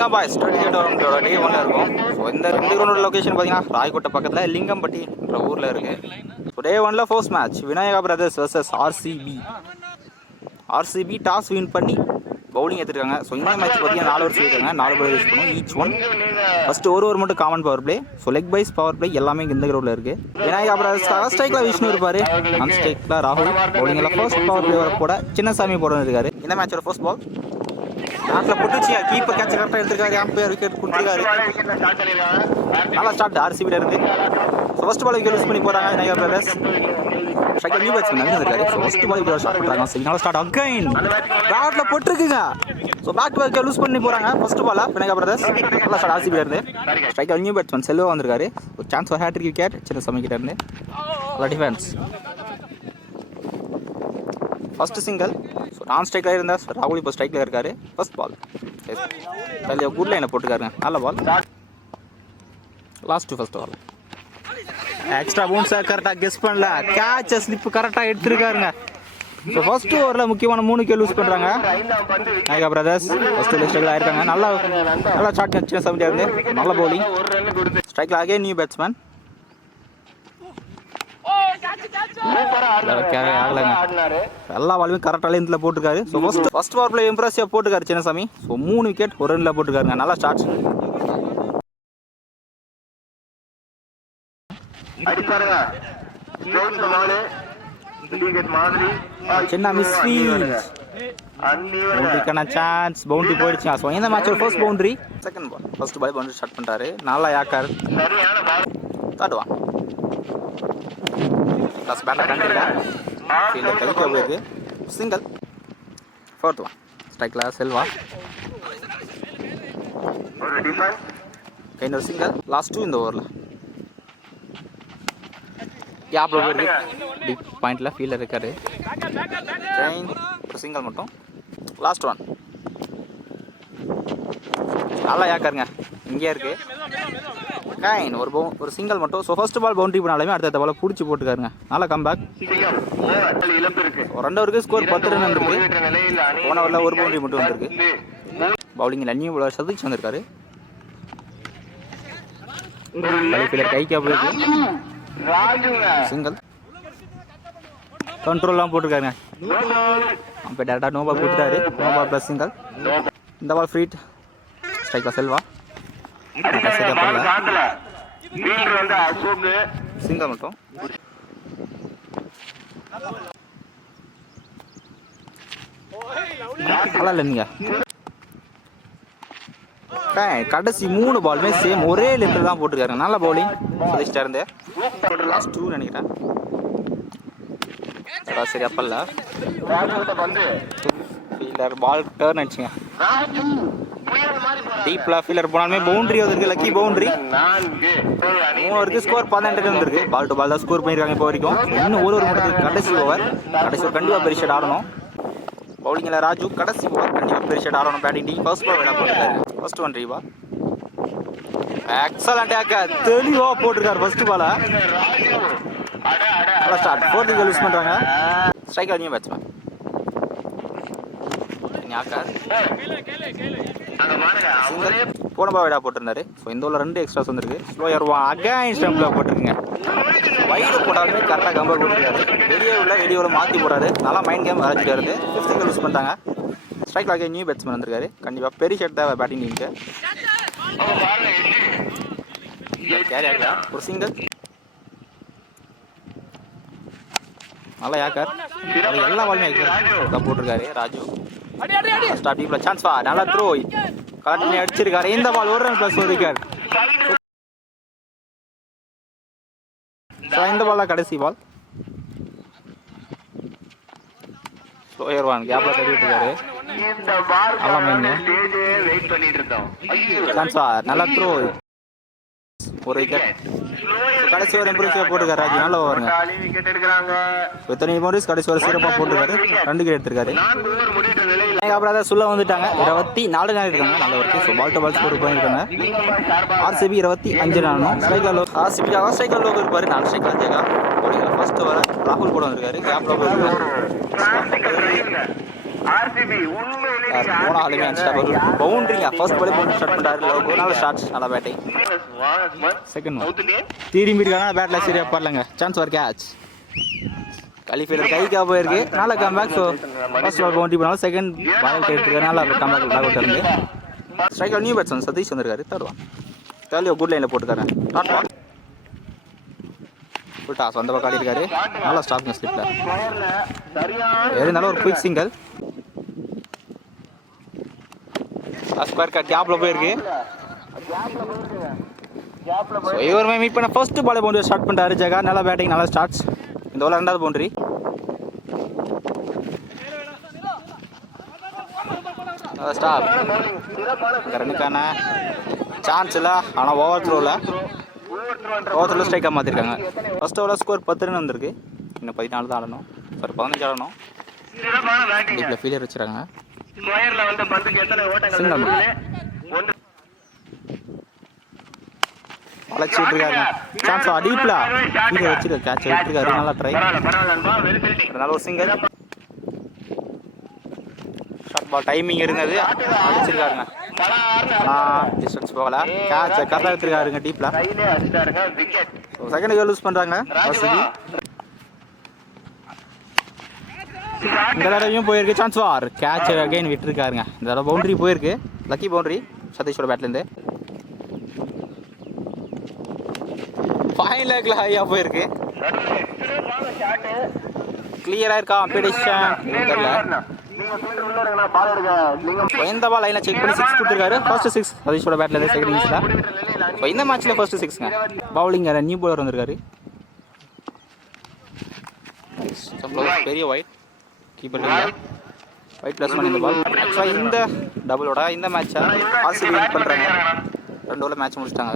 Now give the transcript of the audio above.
லிங்கம் பாய்ஸ் 28 டோர்னமெண்ட்டோட டே 1 இருக்கும். ஸோ இந்த 2 கிரவுண்டோட லொக்கேஷன் பார்த்தீங்கன்னா ராய்கோட்டை பக்கத்தில் லிங்கம்பட்டின்ற ஊரில் இருக்குது. ஸோ டே 1ல் first match Vinayaka brothers versus RCB toss win பண்ணி பவுலிங் எடுத்துருக்காங்க. ஸோ இந்த மேட்ச் பார்த்தீங்கன்னா 4 ஓவர்ஸ் இருக்காங்க. 4 பால் யூஸ் பண்ணுவோம் ஈச் ஒன். ஃபஸ்ட்டு ஒரு ஓவர் மட்டும் common power play. So leg பைஸ் பவர் பிளே எல்லாமே இந்த கிரவுண்டில் இருக்குது. விநாயகா பிரதர்ஸ்க்காக ஸ்ட்ரைக்கில் விஷ்ணு இருப்பார், அன் ஸ்ட்ரைக்கில் ராகுல். பவுலிங்கில் ஃபர்ஸ்ட் பவர் பிளே வரப்போட சின்னசாமி போட இருக்காரு. இந்த மேட்சோட ஃபர்ஸ்ட் பால் நாட்டில் போட்டுச்சு. கீப்பர் கேட்ச் கரெக்டாக எடுத்துருக்காரு. அம்பையர் விக்கெட் கொடுத்துருக்காரு. நல்லா ஸ்டார்ட் ஆர்சிபியில் இருந்து. So first ball wicket use பண்ணி போகிறாங்க Vinayaka Brothers. Striker new batsman நடந்திருக்காரு. So first ball wicket start பண்ணுறாங்க. சிக்னல் ஸ்டார்ட் அகைன் பேட்டில் போட்டுருக்குங்க. So back to back lose பண்ணி போகிறாங்க. ஃபஸ்ட் பாலா விநாயகா பிரதர்ஸ் நல்லா ஸ்டார்ட் ஆர்சிபியில் இருந்து. ஸ்ட்ரைக்கர் நியூ பேட்ஸ்மேன் செல்வா வந்திருக்காரு. ஒரு சான்ஸ் ஒரு ஹேட்ரிக் விக்கெட் சின்ன சமைக்கிட்ட இருந்து. Defence first single. ஸோ நான் ஸ்ட்ரைக்கில் இருந்தால் ராகுல் இப்போ ஸ்ட்ரைக்கில் இருக்காரு. ஃபஸ்ட் பால் குட் லைனில் போட்டுருக்காருங்க. நல்ல பால். லாஸ்ட் ஃபர்ஸ்ட் பால் எக்ஸ்ட்ரா பவுன்ஸாக கரெக்டாக கெஸ் பண்ணல. கேட்ச ஸ்லிப் கரெக்டாக எடுத்துருக்காருங்க. ஸோ ஃபர்ஸ்ட் ஓவரில் முக்கியமான 3 விக்கெட் லூஸ் பண்ணுறாங்க விநாயகா பிரதர்ஸ். ஃபர்ஸ்ட் ஸ்ட்ரைக்கில் ஆயிருக்காங்க. நல்லா ஷார்ட் சின்ன சமைக்கிட்டா இருந்து. நல்ல பவுலிங். ஸ்ட்ரைக்கில் ஆகே நியூ பேட்ஸ்மேன் எல்லா பாலுமே கரெக்டாக லென்த்தில் போட்டுருக்காரு. ஸோ ஃபர்ஸ்ட் பவர் பிளே இம்ப்ரெசிவாக போட்டுருக்காரு சின்னசாமி. ஸோ 3 விக்கெட் ஒரு ரன்னில் போட்டுருக்காருங்க. நல்லா ஸ்டார்ட். சின்ன மிஸ் பவுண்டரிக்கான சான்ஸ். பவுண்டரி போயிடுச்சு. ஸோ இந்த மேட்சோட first boundary. Second ball first ball boundary start பண்ணுறாரு. நல்லா யாக்கார் தாடுவான். ப்ளஸ் பேட்டை கண்டிப்பாக ஃபீல்டர் கைக்கு போயிருக்கு. சிங்கிள். ஃபோர்த் ஒன் ஸ்ட்ரைக்கில் செல்வா இன்னொரு சிங்கிள். லாஸ்ட் 2 இந்த ஓவரில் கேப்பில் போயிருக்கு. டிப் பாயிண்டில் ஃபீல்டர் இருக்காரு. ஒரு சிங்கிள் மட்டும். லாஸ்ட் ஒன் நல்லா யாக்காருங்க. இங்கேயே இருக்குது. கைன் ஒரு சிங்கிள் மட்டும். ஸோ ஃபர்ஸ்ட் பால் பவுண்டரி பண்ணாலுமே அடுத்த பால் பிடிச்சி போட்டுக்காருங்க. நல்லா கம்பேக். 2 ஓவருக்கு ஸ்கோர் 10 ரன் வந்துருக்கு. போன ஓவரில் ஒரு பவுண்டரி மட்டும் வந்துருக்கு. பவுலிங்கில் நியூ பாலர் சதீஷ் வந்திருக்காரு. கைக்கா போயிருக்கு. சிங்கிள். கண்ட்ரோல்லாம் போட்டிருக்காருங்க. அப்போ டேரக்டாக நோ பால் கொடுத்துட்டாரு. No ball plus single. இந்த பால் ஃப்ரீட். ஸ்ட்ரைக்கில் செல்வா சிங்கிள் மட்டும். நல்லா இல்லைங்க. கடைசி 3 பாலுமே சேம் ஒரே லென்த்தில் தான் போட்டுருக்காரு. நல்ல பவுலிங் சதீஷ்டா இருந்து. லாஸ்ட் 2 நினைக்கிறேன். சரி அப்பல்ல ஃபீல்டர் பால் டர்ன் ஆச்சுங்க. டீப்பில் ஃபீல்டர் போனாலுமே பவுண்டரி வந்துருக்கு. Lucky boundary. 3 ஓவருக்கு ஸ்கோர் 18 வந்துருக்கு. பால் டு பால் தான் ஸ்கோர் பண்ணியிருக்காங்க இப்போ வரைக்கும். இன்னும் ஒரு மட்டும் கடைசி ஓவர் கண்டிப்பாக பெரிய ஷாட் ஆடணும். பவுலிங்கில் ராஜு கடைசி ஓவர் கண்டிப்பாக பெரிய ஷாட் ஆடணும். பேட்டிங் டீம் ஃபர்ஸ்ட் பால் விட போட்டுருக்காரு. ஃபர்ஸ்ட் ஒன் ரீவா எக்ஸலண்ட் தெளிவாக போட்டிருக்காரு. ஃபர்ஸ்ட் பாலை நல்லா ஸ்டார்ட். 4 விக்கெட் யூஸ் பண்ணுறாங்க. ஸ்ட்ரைக்கர் நியூ பேட்ஸ்மேன் போன பால் போட்டிருந்தாரு. ஸோ இந்த உள்ள 2 எக்ஸ்ட்ராஸ் வந்துருக்கு. ஸ்லோயர் அகைன் ஸ்டம்பில் போட்டிருக்குங்க. வைடு போட்டாலுமே கரெக்டாக கம்பர் போட்டுருக்காரு. வெளியே மாற்றி போடுறாரு. நல்லா மைண்ட் கேம் வரைச்சிட்டு 5th விக்கெட் யூஸ் பண்ணிட்டாங்க. ஸ்ட்ரைக்கில் ஆகிய நியூ பேட்ஸ்மேன் வந்திருக்காரு. கண்டிப்பாக பெரிய ஷாட் தேவை பேட்டிங் டீமுக்கு. ஒரு சிங்கிள். நல்லா யாக்கார் எல்லா பாலுமே போட்டிருக்காரு. ராஜு ஸ்டார்ட் டீப்பில் சான்ஸ் பா. நல்லா த்ரோ கரெக்ட் பண்ணி அடிச்சிருக்காரு. இந்த பால் 1 ரன் ப்ளஸ் 1 விக்கெட். ஸோ இந்த பால் தான் கடைசி பால். ஸ்லோயர் ஒன் கேப்ல தட்டி விட்டுருக்காரு. நல்லா மைண்ட் சான்ஸ் பா. நல்லா த்ரோ ஒரு விக்கெட். கடைசி ஒரு இம்ப்ரூவ் போட்டுருக்காரு. ராஜு நல்லா ஓவருங்க. எத்தனை பவுண்டரிஸ் கடைசி ஒரு சிறப்பாக போட்டுருக்காரு. 2 விக்கெட் எடுத்திருக்காரு. அப்புறம் அதை சொல்ல வந்துட்டாங்க. 24 நாள் இருக்காங்க. நல்ல work. So ball to ball score பண்ணியிருக்காங்க. ஆர்சிபி 25 நாளும் ஸ்ட்ரைக்கில் ஆர்சிபிக்காக ஸ்ட்ரைக்கில் லோக்கு இருப்பார். 4 ஸ்ட்ரைக்கில் ஜெகா. பவுலிங்கில் ஃபர்ஸ்ட் வர ராகுல் கூட வந்திருக்காரு. கேப்ல போயிருக்காரு. ஆர்சிபி உண்மையிலே மூணாலுமே அன்ஸ்டாபிள் பவுண்டரிங்க ஃபர்ஸ்ட் பாலே பவுண்டரி ஸ்டார்ட் பண்ணுறாரு லோகோ நல்ல ஷாட்ஸ் நல்லா பேட்டிங் செகண்ட் திரும்பி இருக்காங்க பேட்டில் சரியா பாடலங்க சான்ஸ் ஒரு கேட்ச் கலிஃபீல்டர் கைக்காக போயிருக்கு நல்ல comeback so first ball boundary பண்ணாலும் செகண்ட் பால் கேட்டுருக்காரு நல்லா கம்பேக் லாக் அவுட் இருந்து ஸ்ட்ரைக்கில் நியூ பேட்ஸ்மேன் சதீஷ் வந்திருக்காரு தேர்ட் குட் லைனில் போட்டுக்காரன் டாஸ் வந்த பக்கம் இருக்காரு நல்லா ஸ்டாப்பிங் ஸ்லிப்பில் இருந்தாலும் ஒரு குயிக் சிங்கிள் ஸ்கொயர் கட் கேப்பில் போயிருக்கு இவருமே மீட் பண்ண ஃபர்ஸ்ட் பாலை பவுண்டரி ஸ்டார்ட் பண்ணிட்டாரு ஜெகா நல்லா பேட்டிங் நல்லா ஸ்டார்ட்ஸ் இந்த ஓவர் ரெண்டாவது பவுண்டரி ஸ்டாப் ரன்னுக்கான சான்ஸ் இல்லை ஆனால் ஓவர் த்ரோவில் ஸ்ட்ரைக்காக மாற்றிருக்காங்க ஃபர்ஸ்ட் ஓவரில் ஸ்கோர் 10 ரன் வந்திருக்கு இன்னும் 14 தான் ஆடணும் சார் 15 ஆடணும் டீப்பில் ஃபீலர் வச்சுருக்காங்க வளைச்சிட்டு இருக்காங்க சான்ஸ் அடிப்பில் ஃபீலர் வச்சுருக்காரு கேட்ச் விட்டுருக்காரு நல்லா ட்ரை நல்ல ஒரு சிங்கர் ஷார்ட் பால் டைமிங் இருந்தது அடிச்சிருக்காருங்க டிஸ்டன்ஸ் போகல கேட்ச் கரெக்டாக எடுத்துருக்காருங்க டீப்பில் ஸோ செகண்ட் கோல் லூஸ் பண்ணுறாங்க இந்த தடவையும் போயிருக்கு சான்ஸ் வார் கேட்ச் அகைன் விட்டுருக்காருங்க இந்த தடவை பவுண்டரி போயிருக்கு லக்கி பவுண்டரி சதீஷோட பேட்லேருந்து ஃபைன் லேக்கில் ஹையாக போயிருக்கு கிளியராக இருக்கா காம்படிஷன் தெரியல இந்த பால் லைனில் செக் பண்ணி 6 கொடுத்துருக்காரு ஃபர்ஸ்ட் 6 சதீஷோட பேட்லேருந்து செகண்ட் இன்னிங்ஸில் ஸோ இந்த மேட்ச்சில் ஃபர்ஸ்ட் 6ங்க பவுலிங் நியூ பவுலர் வந்திருக்காரு பெரிய ஒயிட் கீப்பர் ஒயிட் ப்ளஸ் பண்ணி இந்த பால் ஸோ இந்த டபுளோட இந்த மேட்சை ஆர்சிபி வின் பண்ணுறாங்க 2 ஓவரில் மேட்ச் முடிச்சிட்டாங்க